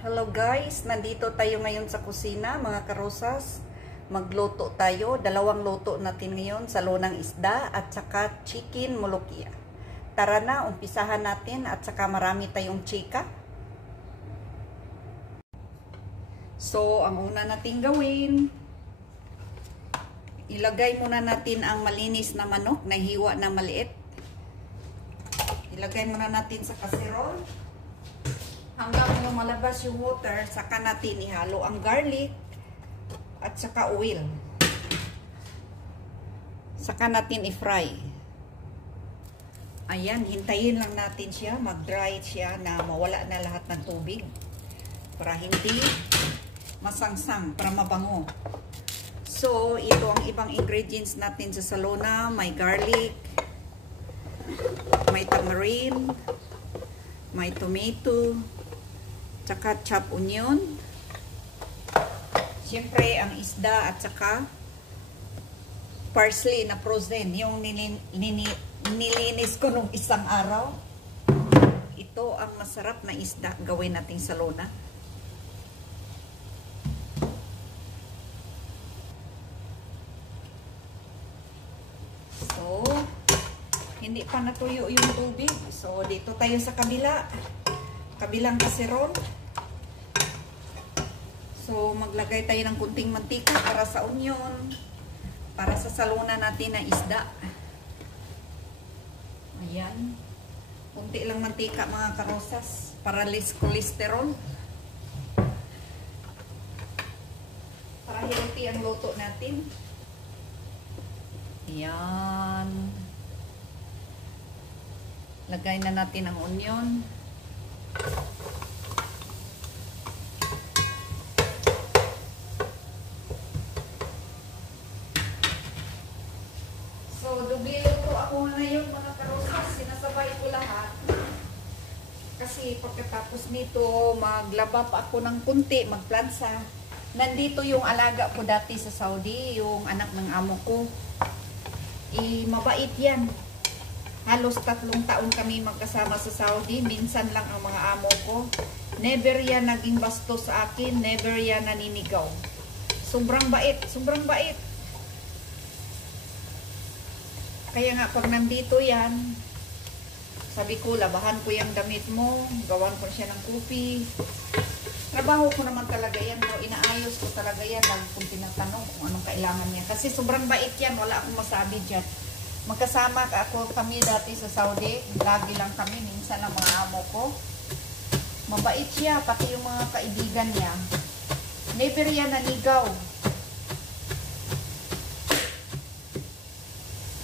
Hello guys, nandito tayo ngayon sa kusina, mga karosas. Magluto tayo, dalawang luto natin ngayon, salonang isda at saka chicken molokia. Tara na, umpisahan natin at saka marami tayong chika. So, ang una natin gawin, ilagay muna natin ang malinis na manok na hiwa na maliit. Ilagay muna natin sa kasirol. Hanggang lumalabas yung water, saka natin ihalo ang garlic at saka oil. Saka natin i-fry. Ayan, hintayin lang natin siya, mag-dry siya na mawala na lahat ng tubig. Para hindi masangsang, para mabango. So, ito ang ibang ingredients natin sa salona. May garlic, may tamarind, may tomato, tsaka chopped onion. Siyempre, ang isda at saka parsley na frozen. Yung nilinis ko nung isang araw. Ito ang masarap na isda gawin natin sa lona. So, hindi pa natuyo yung tubig. So, dito tayo sa kabilang kaserol. So, maglagay tayo ng kunting mantika para sa onion, para sa salona natin na isda. Ayan. Kunti lang mantika, mga karosas, para less cholesterol. Para healthy ang luto natin. Ayan. Lagay na natin ang onion. Dubliluto ako ngayon, mga karosas. Sinasabay ko lahat. Kasi pagkatapos nito, maglaba pa ako ng kunti, magplansa. Nandito yung alaga ko dati sa Saudi, yung anak ng amo ko. Mabait yan. Halos 3 taon kami magkasama sa Saudi. Minsan lang ang mga amo ko. Never yan naging bastos sa akin. Never yan naninigaw. Sobrang bait. Sobrang bait. Kaya nga, pag nandito yan, sabi ko, labahan ko yung damit mo, gawan ko siya ng kopi. Trabaho ko naman talaga yan, no? Inaayos ko talaga yan, lagi kong tinatanong kung anong kailangan niya. Kasi sobrang bait yan, wala akong masabi dyan. Magkasama kami dati sa Saudi, lagi lang kami, minsan ang mga amo ko. Mabait siya, pati yung mga kaibigan niya. Never yan nanigaw.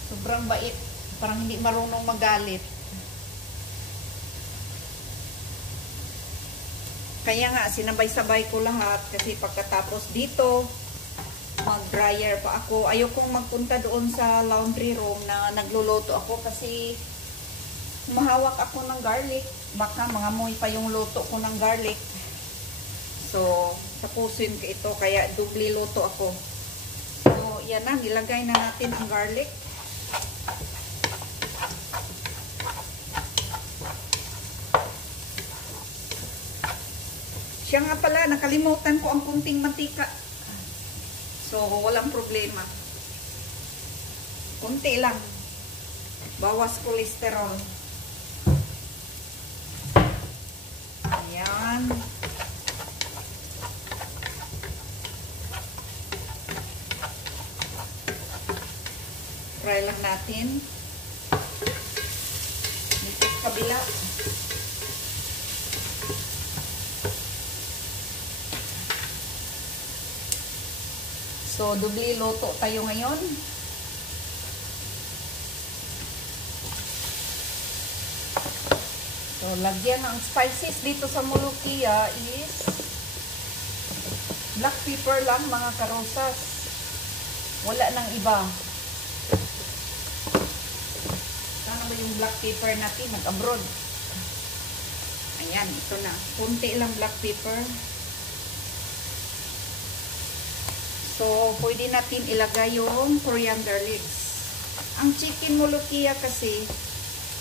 Sobrang bait. Parang hindi marunong magalit. Kaya nga, sinabay-sabay ko lahat. Kasi pagkatapos dito, mag-dryer pa ako. Ayokong magpunta doon sa laundry room na nagluluto ako. Kasi mahawak ako ng garlic. Baka mangamoy pa yung luto ko ng garlic. So, tapusin ko ito. Kaya dubli luto ako. So, yan na. Nilagay na natin ang garlic. Siya nga pala, nakalimutan ko ang kunting mantika. So, walang problema. Kunti lang. Bawas cholesterol. Ayan. Fry lang natin. Dito sa kabila. So, dubli luto tayo ngayon. So, lagyan ng spices dito sa molokia is black pepper lang, mga karosas. Wala nang iba. Sana ba yung black pepper natin? Nag-abroad. Ayan, ito na. Kunti lang black pepper. So, pwede natin ilagay yung coriander leaves. Ang chicken molokia kasi,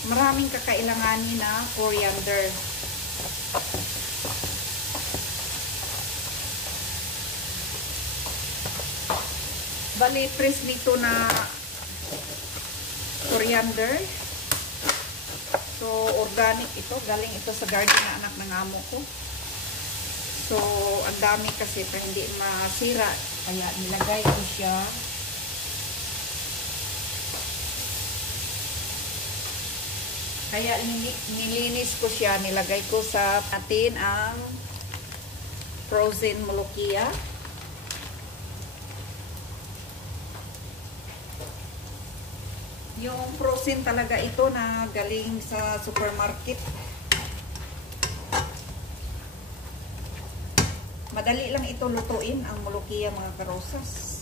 maraming kakailanganin na coriander. Bali, press nito na coriander. So, organic ito. Galing ito sa garden na anak ng amo ko. So, ang dami kasi para hindi masira. Kaya nilagay ko siya. Kaya nilinis ko siya. Nilagay ko sa atin ang frozen molokia. Yung frozen talaga ito na galing sa supermarket. Madali lang ito lutuin ang molokia mga karosas.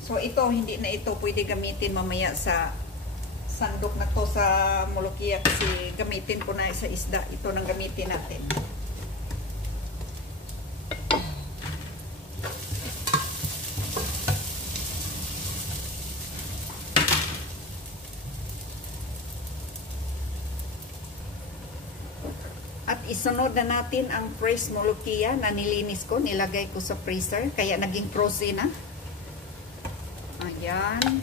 So ito, hindi na ito pwede gamitin mamaya sa sandok na to sa molokia kasi gamitin ko na sa isda. Ito nang gamitin natin. At isunod na natin ang fresh molokia na nilinis ko, nilagay ko sa freezer, kaya naging frozen na. Ayan.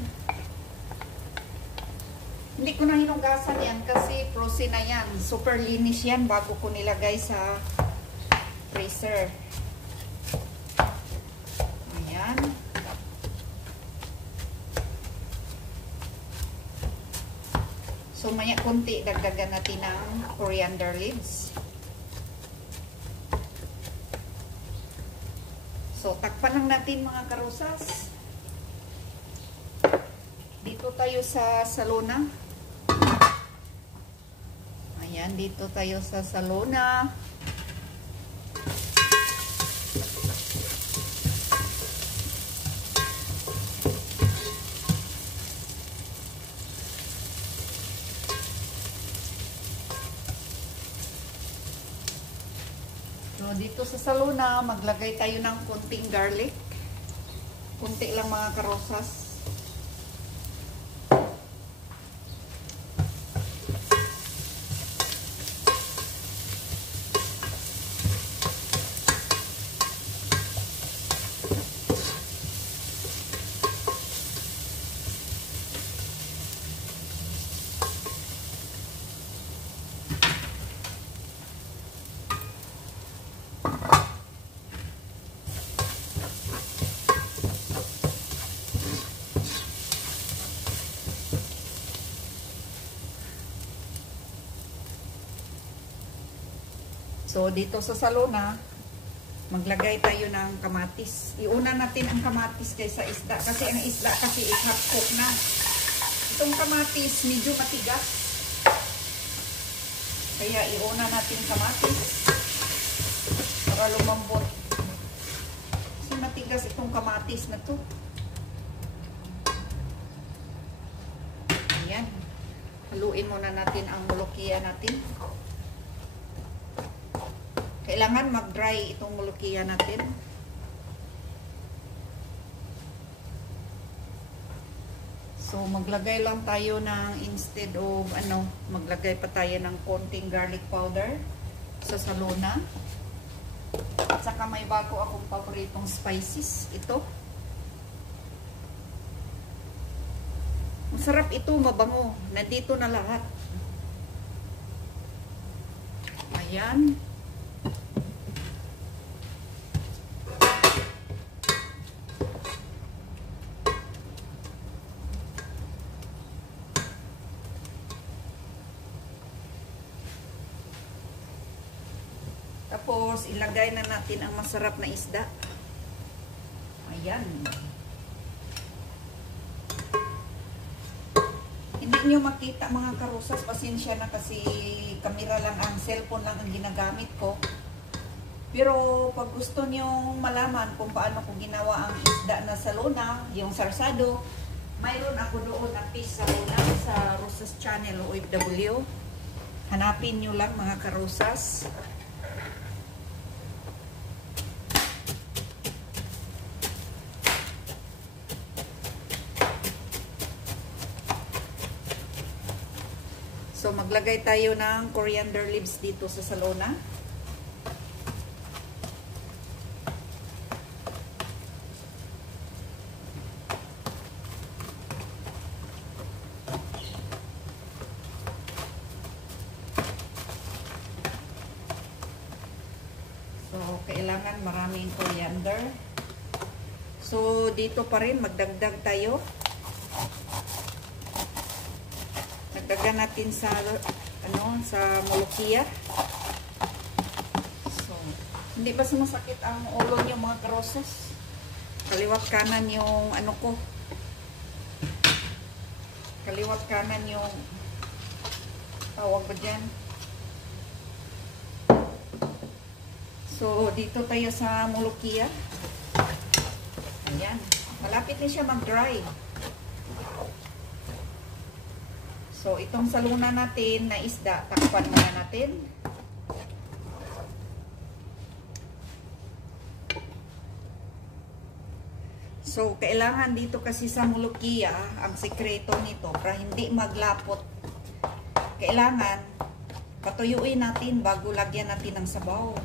Hindi ko na hinugasan yan kasi frozen na yan. Super linis yan bago ko nilagay sa freezer. Ayan. So, maya konti, dagdagan natin ng coriander leaves. So, takpan lang natin mga karosas. Dito tayo sa salona. Ayan, dito tayo sa salona. So, dito sa salona, maglagay tayo ng kunting garlic. Kunti lang mga karosas. So, dito sa salona, maglagay tayo ng kamatis. Iuna natin ang kamatis kaysa isda. Kasi ang isda kasi half cook na. Itong kamatis, medyo matigas. Kaya iuna natin kamatis para lumambot. Kasi matigas itong kamatis na to. Ayan. Haluin muna natin ang molokia natin. Kailangan mag-dry itong molokia natin. So, maglagay lang tayo ng, instead of, maglagay pa tayo ng konting garlic powder sa salona. At saka may bago akong paboritong spices. Ito. Masarap ito, mabango. Nandito na lahat. Ayan. Tapos, ilagay na natin ang masarap na isda. Ayan. Hindi nyo makita mga karosas. Pasensya na kasi kamera lang ang cellphone lang ang ginagamit ko. Pero, pag gusto nyo malaman kung paano ko ginawa ang isda na salona, yung sarsado, mayroon ako doon na piece salona sa Rosas Channel OFW. Hanapin nyo lang mga karosas. So, maglagay tayo ng coriander leaves dito sa salona. kailangan maraming coriander. So, dito pa rin, magdagdag tayo. Nagdagan natin sa, sa molokia. So, hindi ba sumasakit ang ulo niyo mga karosas? Kaliwat kanan yung, kaliwat kanan yung, tawag ba dyan? So, dito tayo sa molokia. Ayan. Malapit na siya mag-dry. So, itong saluna natin na isda, takpan muna natin. So, kailangan dito kasi sa molokia, ang sekreto nito, para hindi maglapot, kailangan patuyuin natin bago lagyan natin ng sabaw.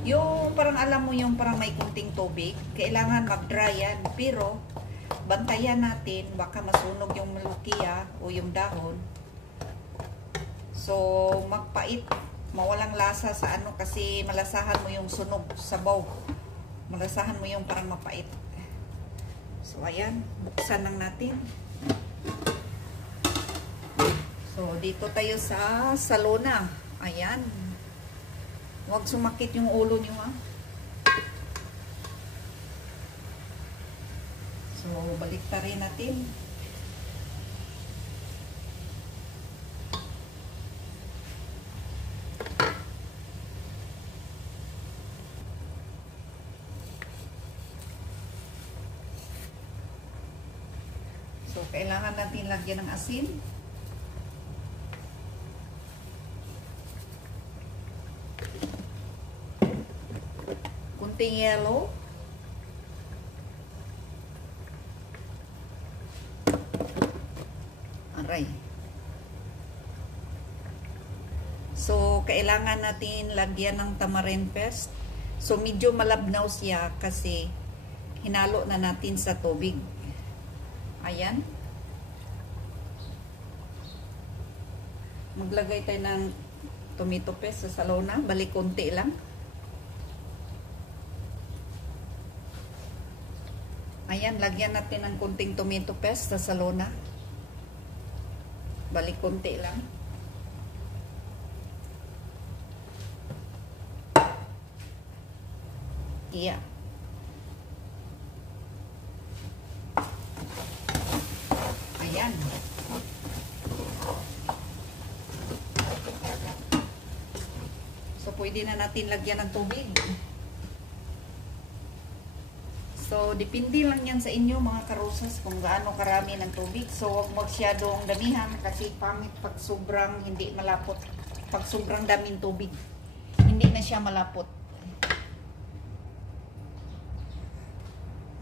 Yung parang alam mo yung parang may kunting tubig, kailangan mag-dry yan. Pero, bantayan natin, baka masunog yung molokia o yung dahon. So, magpait, mawalang lasa sa kasi malasahan mo yung sunog, sabaw. Malasahan mo yung parang mapait. So, ayan, buksan lang natin. So, dito tayo sa salona. Ayan. Huwag sumakit yung ulo nyo, ha. So, baliktarin natin. So, kailangan natin lagyan ng asin. Kunting yellow. Aray. So, kailangan natin lagyan ng tamarind paste. So, medyo malabnaw siya kasi hinalo na natin sa tubig. Ayan. Maglagay tayo ng tomato paste sa salona. Balik konti lang. Ayan, lagyan natin ng kunting tomato paste sa salona. Balik konti lang. Yeah. Ayan. So, pwede na natin lagyan ng tubig. So, depende lang yan sa inyo mga karosas kung gaano karami ng tubig. So, huwag masyadong damihan kasi pangit pag sobrang hindi malapot. Pag sobrang daming tubig, hindi na siya malapot.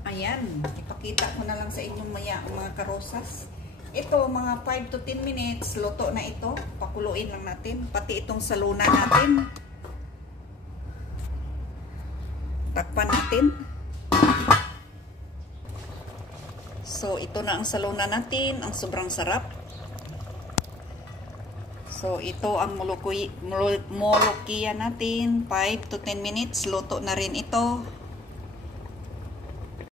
Ayan, ipakita ko na lang sa inyo mga karosas. Ito, mga 5 to 10 minutes, luto na ito. Pakuluin lang natin. Pati itong saluna natin. Takpan natin. So, ito na ang salona natin. Ang sobrang sarap. So, ito ang molokia natin. 5 to 10 minutes. Luto na rin ito.